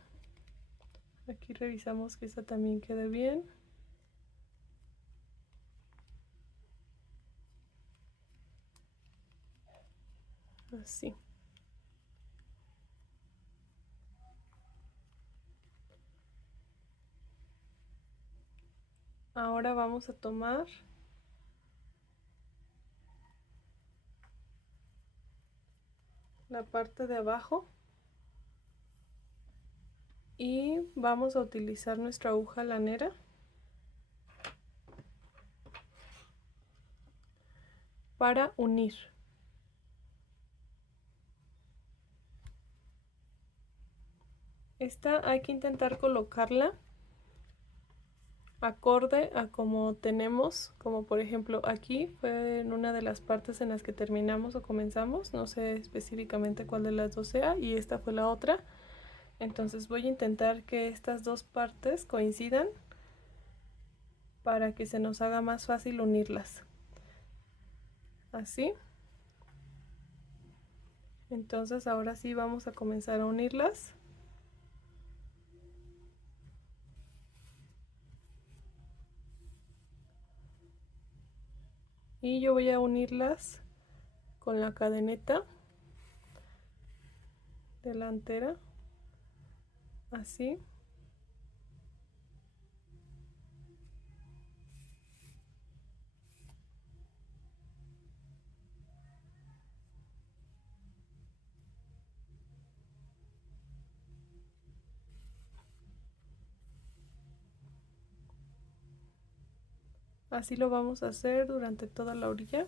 Aquí revisamos que esta también quede bien. Así. Ahora vamos a tomar la parte de abajo y vamos a utilizar nuestra aguja lanera para unir. Esta hay que intentar colocarla acorde a como tenemos, como por ejemplo aquí fue en una de las partes en las que terminamos o comenzamos, no sé específicamente cuál de las dos sea, y esta fue la otra. Entonces voy a intentar que estas dos partes coincidan para que se nos haga más fácil unirlas. Así. Entonces ahora sí vamos a comenzar a unirlas. Y yo voy a unirlas con la cadeneta delantera, así. Así lo vamos a hacer durante toda la orilla.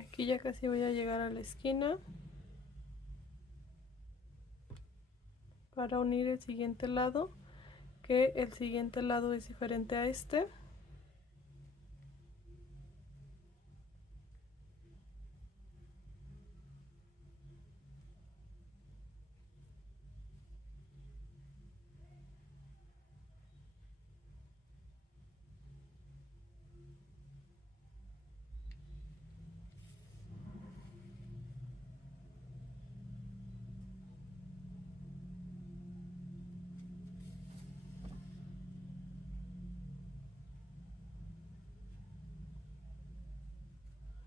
Aquí ya casi voy a llegar a la esquina para unir el siguiente lado, que el siguiente lado es diferente a este.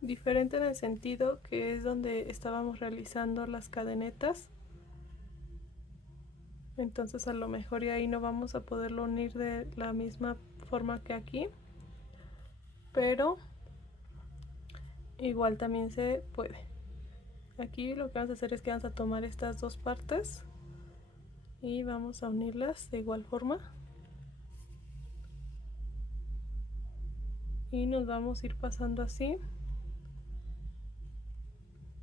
Diferente en el sentido que es donde estábamos realizando las cadenetas. Entonces a lo mejor y ahí no vamos a poderlo unir de la misma forma que aquí, pero igual también se puede. Aquí lo que vamos a hacer es que vamos a tomar estas dos partes y vamos a unirlas de igual forma y nos vamos a ir pasando así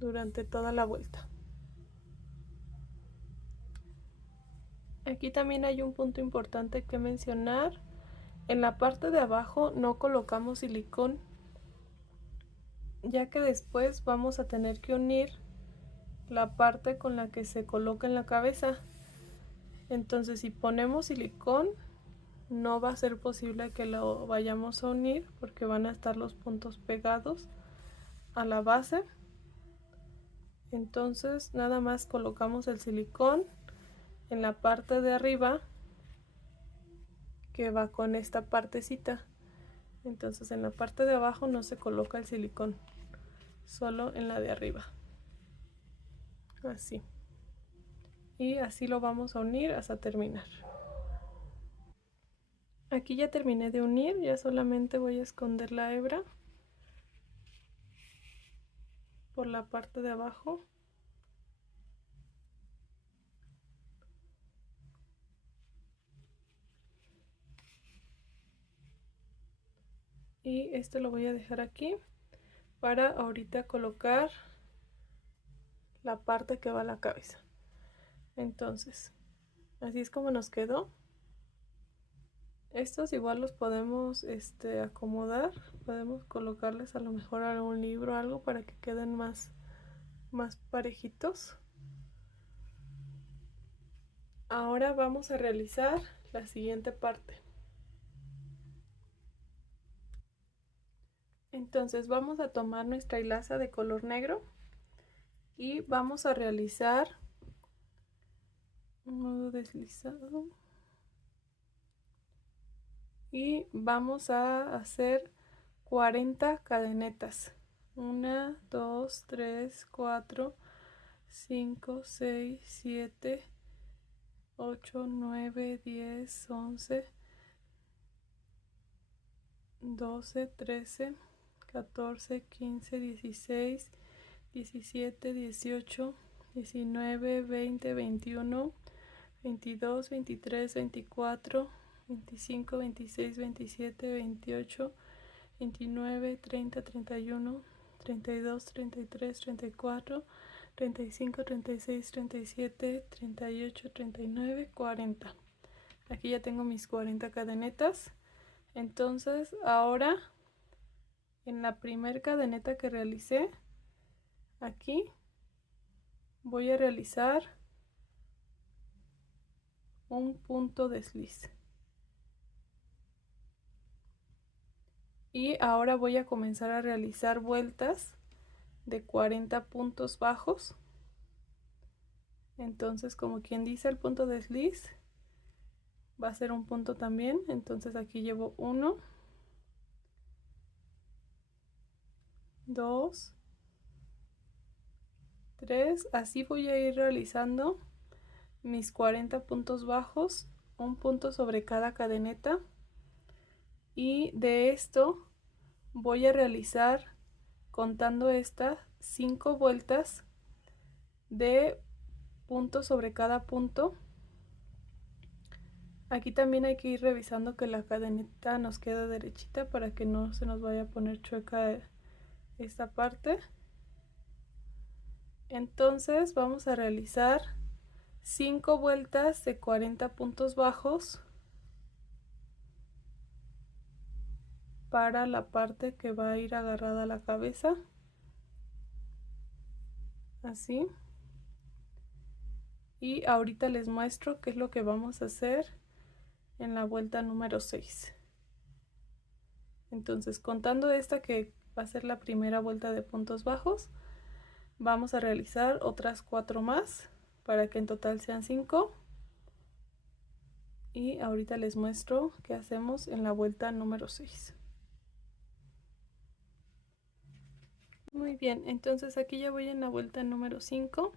durante toda la vuelta. Aquí también hay un punto importante que mencionar. En la parte de abajo no colocamos silicón, ya que después vamos a tener que unir la parte con la que se coloca en la cabeza. Entonces si ponemos silicón no va a ser posible que lo vayamos a unir porque van a estar los puntos pegados a la base. Entonces nada más colocamos el silicón en la parte de arriba que va con esta partecita. Entonces en la parte de abajo no se coloca el silicón, solo en la de arriba, así. Y así lo vamos a unir hasta terminar. Aquí ya terminé de unir, ya solamente voy a esconder la hebra por la parte de abajo. Y esto lo voy a dejar aquí para ahorita colocar la parte que va a la cabeza. Entonces, así es como nos quedó. Estos igual los podemos acomodar, podemos colocarles a lo mejor algún libro o algo para que queden más parejitos. Ahora vamos a realizar la siguiente parte. Entonces vamos a tomar nuestra hilaza de color negro y vamos a realizar un nudo deslizado y vamos a hacer 40 cadenetas. 1, 2, 3, 4, 5, 6, 7, 8, 9, 10, 11, 12, 13, 14, 15, 16, 17, 18, 19, 20, 21, 22, 23, 24, 25, 26, 27, 28, 29, 30, 31, 32, 33, 34, 35, 36, 37, 38, 39, 40. Aquí ya tengo mis 40 cadenetas. Entonces ahora en la primera cadeneta que realicé, aquí voy a realizar un punto desliz. Y ahora voy a comenzar a realizar vueltas de 40 puntos bajos. Entonces, como quien dice, el punto desliz va a ser un punto también. Entonces aquí llevo 1, 2, 3. Así voy a ir realizando mis 40 puntos bajos, un punto sobre cada cadeneta. Y de esto voy a realizar, contando estas, 5 vueltas de punto sobre cada punto. Aquí también hay que ir revisando que la cadeneta nos quede derechita para que no se nos vaya a poner chueca esta parte. Entonces vamos a realizar 5 vueltas de 40 puntos bajos para la parte que va a ir agarrada a la cabeza, así. Y ahorita les muestro qué es lo que vamos a hacer en la vuelta número 6. Entonces, contando esta que va a ser la primera vuelta de puntos bajos, vamos a realizar otras 4 más para que en total sean 5. Y ahorita les muestro qué hacemos en la vuelta número 6. Muy bien, entonces aquí ya voy en la vuelta número 5.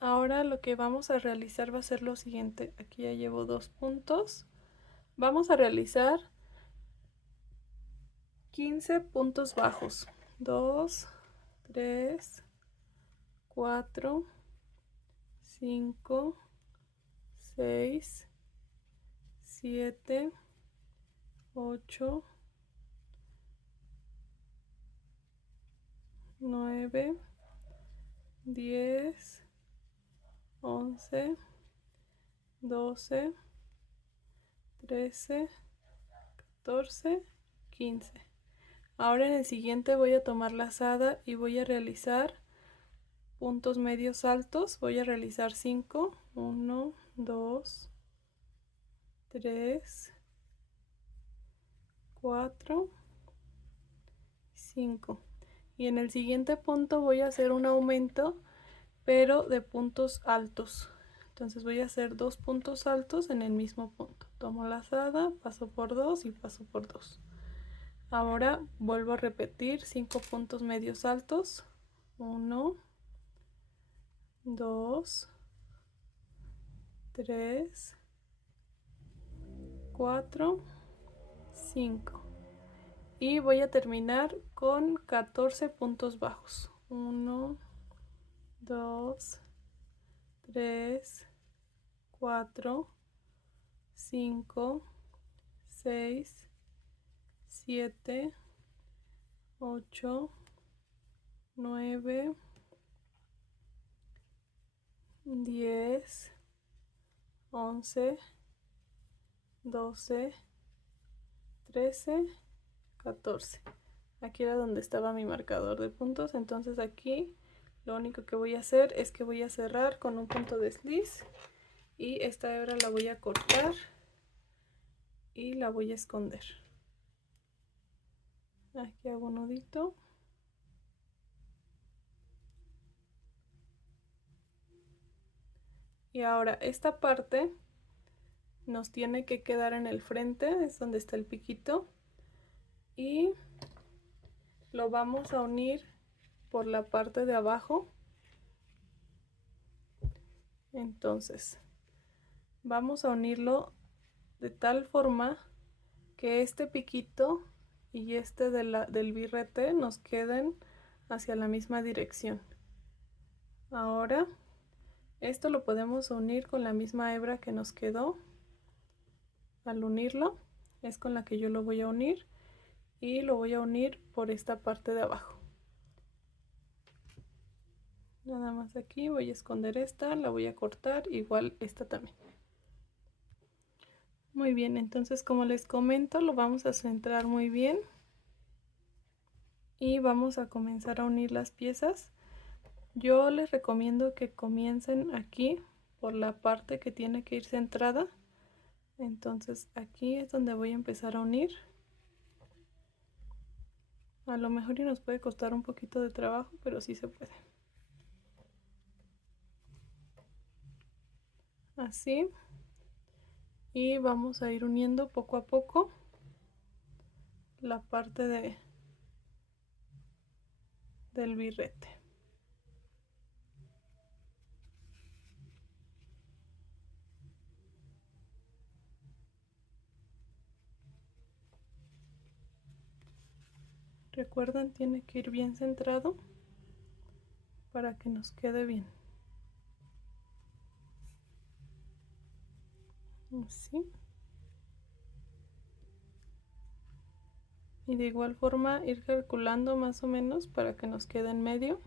Ahora lo que vamos a realizar va a ser lo siguiente. Aquí ya llevo 2 puntos. Vamos a realizar 15 puntos bajos. 2, 3, 4, 5, 6, 7, 8, 9, 10, 11, 12, 13, 14, 15. Ahora en el siguiente voy a tomar lazada y voy a realizar puntos medios altos. Voy a realizar 5. 1, 2, 3, 4, 5. Y en el siguiente punto voy a hacer un aumento, pero de puntos altos. Entonces voy a hacer 2 puntos altos en el mismo punto. Tomo lazada, paso por 2 y paso por 2. Ahora vuelvo a repetir 5 puntos medios altos. 1, 2, 3, 4, 5. Y voy a terminar con 14 puntos bajos. 1, 2, 3, 4, 5, 6, 7, 8, 9, 10, 11, 12, 13, 14. Aquí era donde estaba mi marcador de puntos. Entonces aquí lo único que voy a hacer es que voy a cerrar con un punto de desliz. Y esta hebra la voy a cortar y la voy a esconder. Aquí hago un nudito. Y ahora esta parte nos tiene que quedar en el frente, es donde está el piquito. Y lo vamos a unir por la parte de abajo. Entonces vamos a unirlo de tal forma que este piquito y este del birrete nos queden hacia la misma dirección. Ahora esto lo podemos unir con la misma hebra que nos quedó. Al unirlo es con la que yo lo voy a unir y lo voy a unir por esta parte de abajo. Nada más aquí voy a esconder esta, la voy a cortar, igual esta también. Muy bien, entonces como les comento, lo vamos a centrar muy bien y vamos a comenzar a unir las piezas. Yo les recomiendo que comiencen aquí por la parte que tiene que ir centrada. Entonces aquí es donde voy a empezar a unir. A lo mejor y nos puede costar un poquito de trabajo, pero sí se puede. Así. Y vamos a ir uniendo poco a poco la parte del birrete. Recuerden, tiene que ir bien centrado para que nos quede bien. Así. y de igual forma ir calculando más o menos para que nos quede en medio.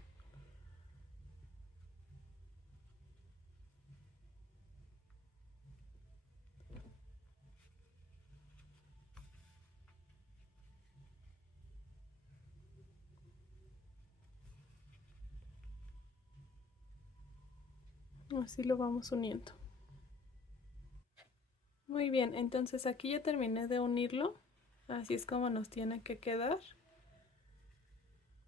Así lo vamos uniendo. Muy bien, entonces aquí ya terminé de unirlo. Así es como nos tiene que quedar.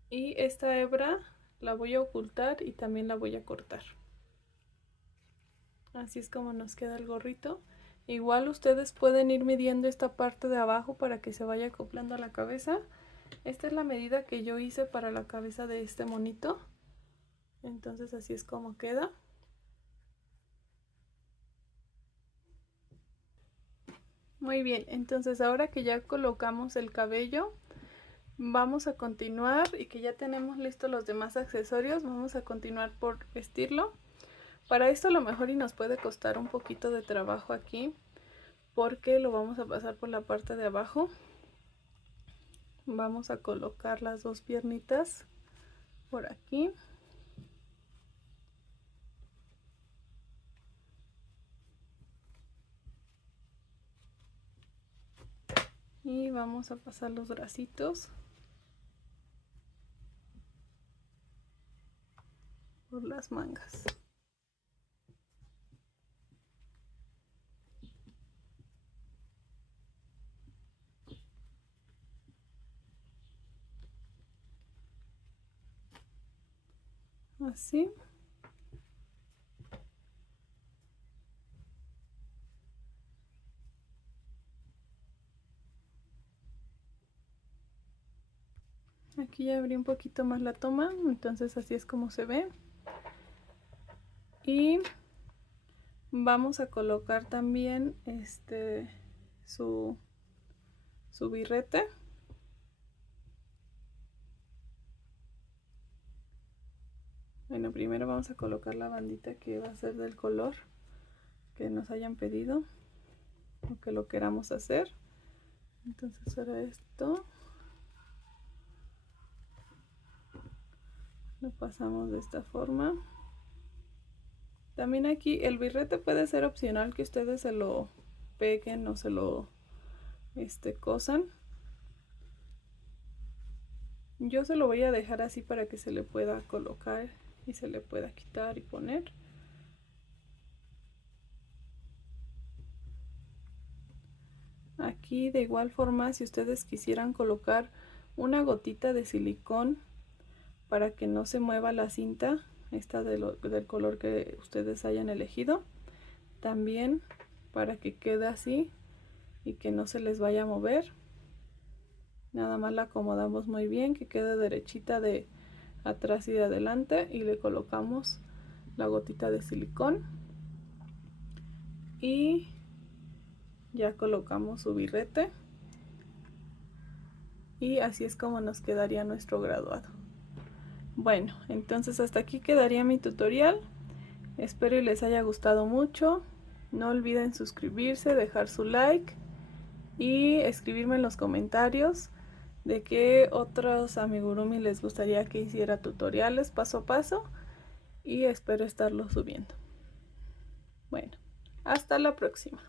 Y esta hebra la voy a ocultar y también la voy a cortar. Así es como nos queda el gorrito. Igual ustedes pueden ir midiendo esta parte de abajo para que se vaya acoplando a la cabeza. Esta es la medida que yo hice para la cabeza de este monito. Entonces así es como queda. Muy bien, entonces ahora que ya colocamos el cabello, vamos a continuar y que ya tenemos listos los demás accesorios, vamos a continuar por vestirlo. Para esto a lo mejor y nos puede costar un poquito de trabajo aquí, porque lo vamos a pasar por la parte de abajo. Vamos a colocar las dos piernitas por aquí. Y vamos a pasar los bracitos por las mangas. Así. Aquí ya abrí un poquito más la toma, entonces así es como se ve. Y vamos a colocar también su birrete. Bueno, primero vamos a colocar la bandita que va a ser del color que nos hayan pedido o que lo queramos hacer. Entonces ahora esto lo pasamos de esta forma. También aquí el birrete puede ser opcional, que ustedes se lo peguen o se lo cosan. Yo se lo voy a dejar así para que se le pueda colocar y se le pueda quitar y poner. Aquí de igual forma, si ustedes quisieran colocar una gotita de silicón para que no se mueva la cinta, esta del color que ustedes hayan elegido, también para que quede así y que no se les vaya a mover, nada más la acomodamos muy bien, que quede derechita de atrás y de adelante, y le colocamos la gotita de silicón y ya colocamos su birrete, y así es como nos quedaría nuestro graduado. Bueno, entonces hasta aquí quedaría mi tutorial. Espero y les haya gustado mucho. No olviden suscribirse, dejar su like y escribirme en los comentarios de qué otros amigurumi les gustaría que hiciera tutoriales paso a paso, y espero estarlos subiendo. Bueno, hasta la próxima.